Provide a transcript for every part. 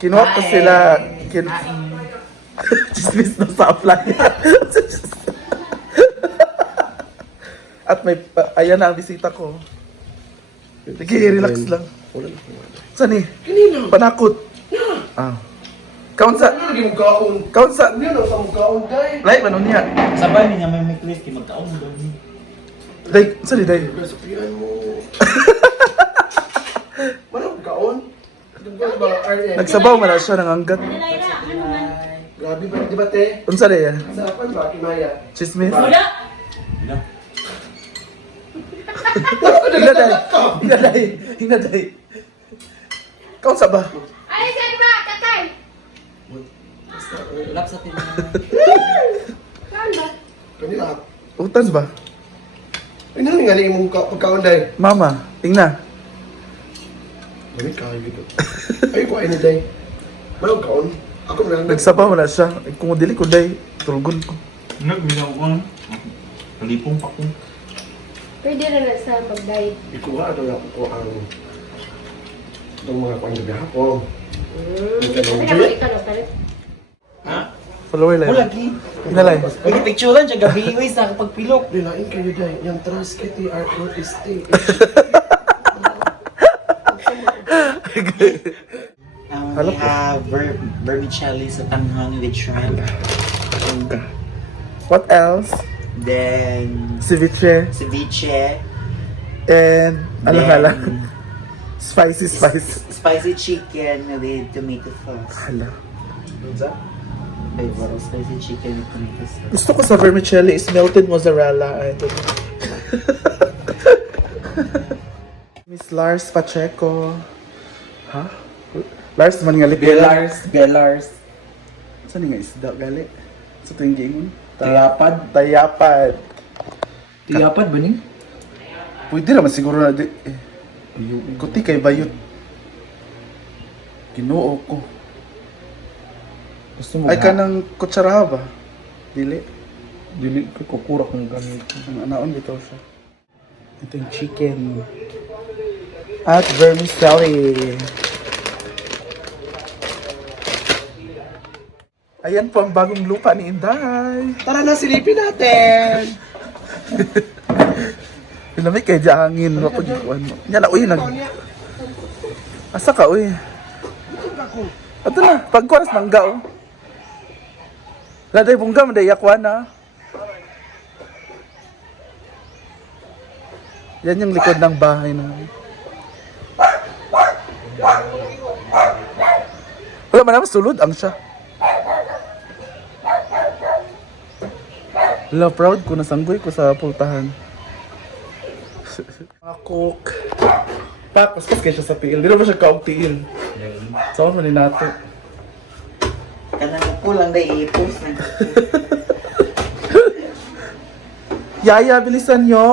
Kinuha ko sila. Chismis na sa apply. At may, ayan na ang bisita ko. Sige, relax lang. Saan eh? Kanina. Panakot. Ah. Kaun sa... Ano lagi mong kaon? Kaun sa... Ano yun? Sa mong kaon, day? Lai, ano niya? Sabay niya may twist kay magkaon doon. Day, saan eh, day? Kasapian mo. Manong kaon? Nagsabaw man na siya ng hanggat. Grabe ba? Di ba, te? Unsa day yan? Sarapan ba, Kimaya? Chismis? Wala. Hinaday! Hinaday! Hinaday! Kaun sa ba? Ay, saan ba? Tatay! Lap sa tin. Saan ba? Kanina. Utan ba? Ay, nang nga mong pagkaon, day? Mama, tingna. Dami kayo dito. Ay, kuha ni day. Manong kaon? Ako na lang. Nagsabaw na siya. Kung dili ko day, tulgon ko. Nagbilang ko. Kalipong pa ko. Pwede rin na sa mag-diet. Ikuha ito na ko ang itong mga kuha na hapon. Sabi na mo ikaw na palit. Ha? Follower lang. Wala gi. Hinalay. Pagpicturean siya gabi uy sa pagpilok. Nilain kayo day. Yung trans kiti art artistic. We have vermicelli sa tanghang with shrimp. What else? Then Ceviche. ceviche. And, alam Then, alam. Spicy spice. Spicy chicken with tomato sauce. Hala. Favorite spicy chicken with tomato sauce. Gusto ko sa vermicelli is melted mozzarella. I don't know. Miss Lars Pacheco. Ha? Lars man nga lipila. Belars. Saan nga isda gali? Sa tuwing gingon? Tayapad. Tayapad. Tiyapad ba ni? Pwede naman siguro na di. Kuti kay bayot. Ginoo ko. Gusto mo Ay ka ng kutsaraha ba? Dili. Dili ko kukura kung gamit. Ang anaon bitaw siya. Ito yung chicken. At vermicelli. Ayan po ang bagong lupa ni Inday. Tara na, silipin natin! Pinamay kay Jangin. Mapag-ikuan mo. Yan na, uy. Asa ka, uy? Ato na, pagkuras ng gao. Laday bungga, maday yakwan na. Yan yung likod ng bahay na. Wala man naman sulod ang siya. Wala, proud ko, nasanggoy ko sa pultahan. Mga cook. Tapos kayo siya sa PL. Di naman siya kaugtiil. Saan mo ni nato? Kanang pulang day i-post na. Yaya, bilisan nyo!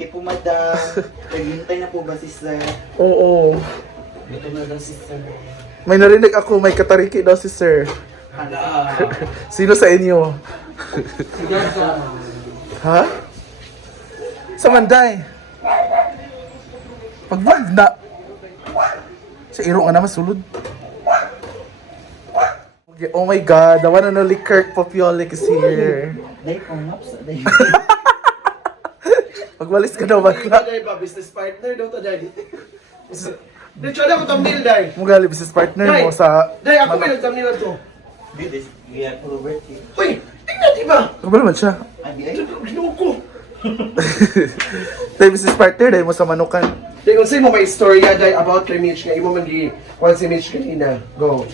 Ipo madam. Naghintay na po ba si sir? Oo. Ito na daw si sir. May narinig ako, may katariki daw si sir. Sino sa inyo? Ha? Sa Manday. Pag-vlog na. Sa iro nga naman sulod. Okay, oh my God, the one and only Kirk Popiolik is here. Day pong maps. Day. Pagwalis ka daw, bakla. Day ba, business partner daw to, day. Dito na ako thumbnail, day. Mugali, business partner mo sa... Day, ako may nag-thumbnail na to. This we are Robert. Uy, tingnan, di ba? Ano ba naman siya? Abi ay. Ginuo ko. Tayo business partner, dahil mo sa manukan. Day, kung sa'yo mo may istorya, day, about kay Mitch, nga imo mag-i-call si Mitch kanina. Go.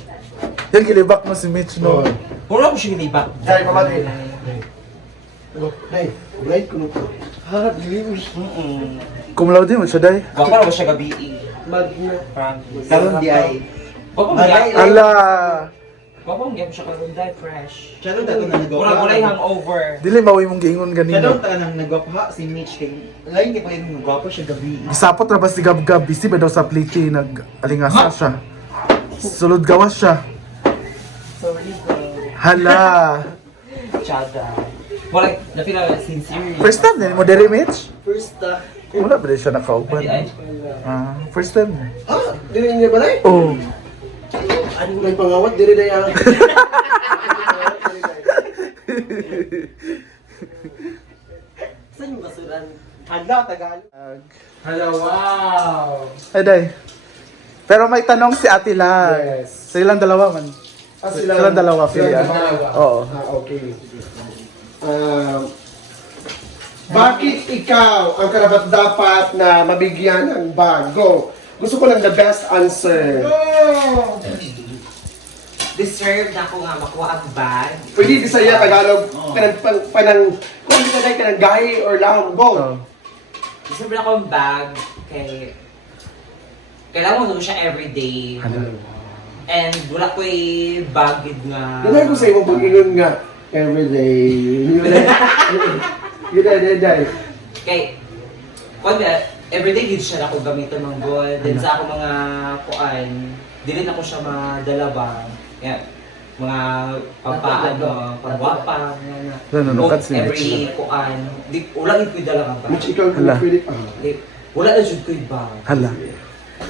Yan, gilibak mo si Mitch, no? Wala ko siya nilibak. Day, mamatay. Go. Day, right ko ko. Ha, dili. Kumlaw din mo siya, day. Gawapa na ba siya gabi? Mag na. Karon di ay. Gawapa mo Alay, gyapon. Ala! Gawapa mo gyapon siya karon di fresh. Siya daw na nagawa. Wala wala hangover. Dili mawi mong giingon Siya daw ganina. nang nagwapa si Mitch kay lain kay pa yung nagwapa siya gabi. Gisapot na ba si Gab-Gab? Busy ba daw sa pliti? Nag-alingasa siya. Sulod gawas siya. Sorry girl. Hala! Chada. Wala napila sincere. First time din mo dere, Mitch? First Wala ba din siya nakauban? Di ay. First time. Ah, dili niya ba, day? Oh. May pangawat, diri na yan. Saan yung basuran? Hala, Tagalog. Hello, wow! Ay, day. Pero may tanong si Ate Lag. Yes. Silang dalawa man. Silang dalawa, Pia. Oo. Okay. Bakit ikaw ang karapat-dapat na mabigyan ng bag? Go! Gusto ko lang the best answer. Deserve na ako nga makuha ang bag. Pwede di saya Tagalog, kung hindi ka dahil kanang gahi or lahom. Go! Oo. Deserve na ako ang bag kay kailangan mo naman siya everyday. And wala ko bagid nga. Dala ko sa imong pag-ingon nga, everyday. Yun na. Kay, kung everyday din siya ako gamitin ng gold. Then sa ako mga kuan, dili na ko siya madala ba. Kaya, mga pampaano, pagwapa, Nanonood si every kuan. Wala yung dala ka ba? Mitch, ikaw Hala. pwede. Wala na jud ko ba. Hala.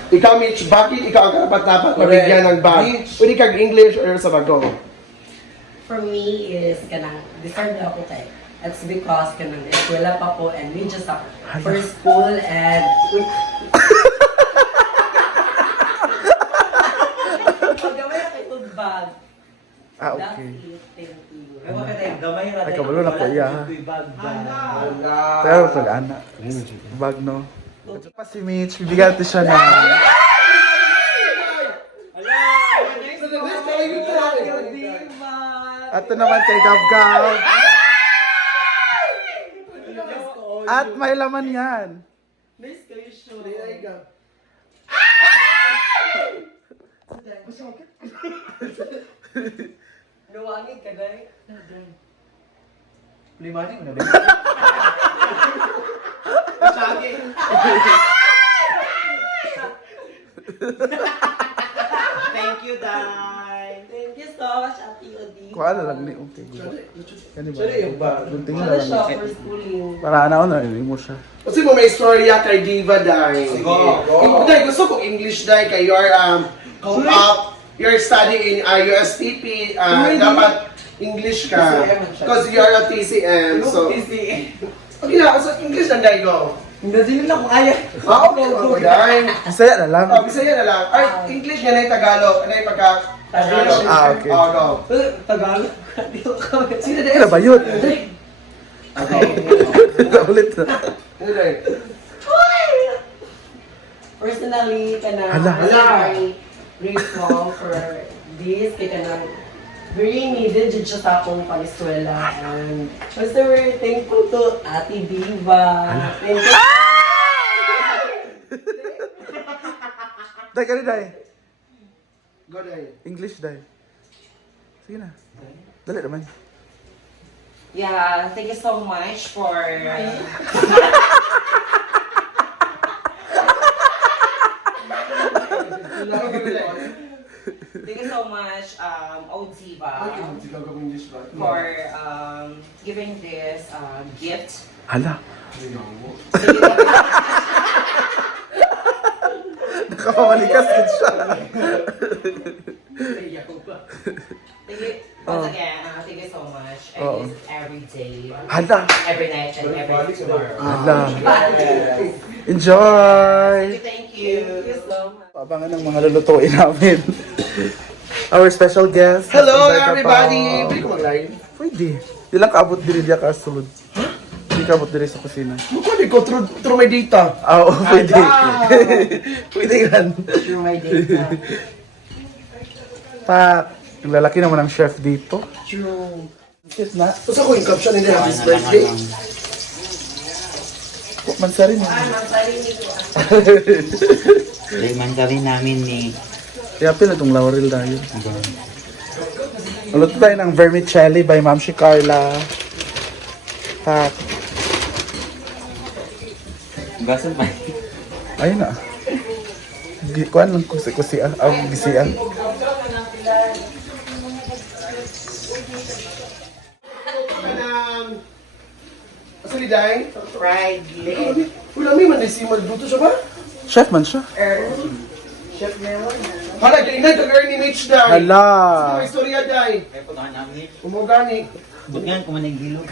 Ikaw, Mitch, bakit ikaw ang karapat-dapat mabigyan ng bag? Pwede kag English or sa bago? For me is kanang deserve na ako kay. It's because kanang eskwela pa po and we just first school and paggamay na kay food bag. Ah, That's okay. it. Thank you. Ay, wala tayo gamay ra. Ay, kabalo na po, iya, ha? Bag. Pero pag-ana. Bag, no? Ito pa si Mitch. Bibigyan natin siya ng... Ato naman kay Gab-Gab. At may laman yan. Nice kayo show. Nuwangin ka dahil. Limanin mo na din. Thank you, Dai. Thank you so much, Ate Odi. Kuha na lang ni. Okay, good. Yan ba? Gunting na Wala lang. siya for schooling. Para ano na, hindi mo siya. Kasi mo may istorya kay Diva Dai. Dai, gusto ko English Dai kay you're go up, you're studying in USTP, dapat English ka. Because you're a TCM, so... Okay na, so English lang Dai, go. Hindi na ako kaya. Okay, okay Dai. Bisaya na lang. Bisaya na lang. Ay, English nga na yung Tagalog, ano yung pagka... Tagalog. Ah, okay. Oh, go. Tagalog. Di ko kami. Sino Dai? Ano ba yun? Okay. Ulit na. Sino Dai? Personally, kanang Hala. I'm very grateful for this. Kaya kanang very needed dyan siya sa akong paniswela. And basta we're thankful to Ate Diva. Thank you. Day, kani Day. Go Dai. English Day. Sige na. Dali naman. Yeah, thank you so much for... Thank you so much, Odziva, for giving this gift. Hala. Nakapamalikas din siya. Thank you once again. Thank you so much. I use it every day, Hala. every night, and every tomorrow. Hala. Enjoy! Thank you. Thank you so much. Abangan ng mga lulutuin namin. Our special guest. Hello Rebecca everybody! Pao. Pwede ko mag-live? Pwede. Di lang kaabot diri diya ka sulod. Di kaabot diri sa kusina. Pwede ko through my data. Oo, pwede. Pwede yan. Through my data. Tak. Yung lalaki naman ang chef dito. True. Yes na. Tapos ako yung caption nila, happy birthday. Mansarin mo. Layman ka rin namin ni... Kaya pila itong laurel tayo. Maluto tayo ng vermicelli by Ma'am si Carla. Tak. Basta pa. Ayun na. Kuhan lang kusi-kusian. Gisian. Sorry, Day. Fried leg. Wala may man si magluto siya ba? Chef man siya. Chef Melon. Hala, gainag kag early Mitch dai. Hala. Sige, may istorya dai. Kaya po namin. Umugani. Ba't nga kumanay gilog?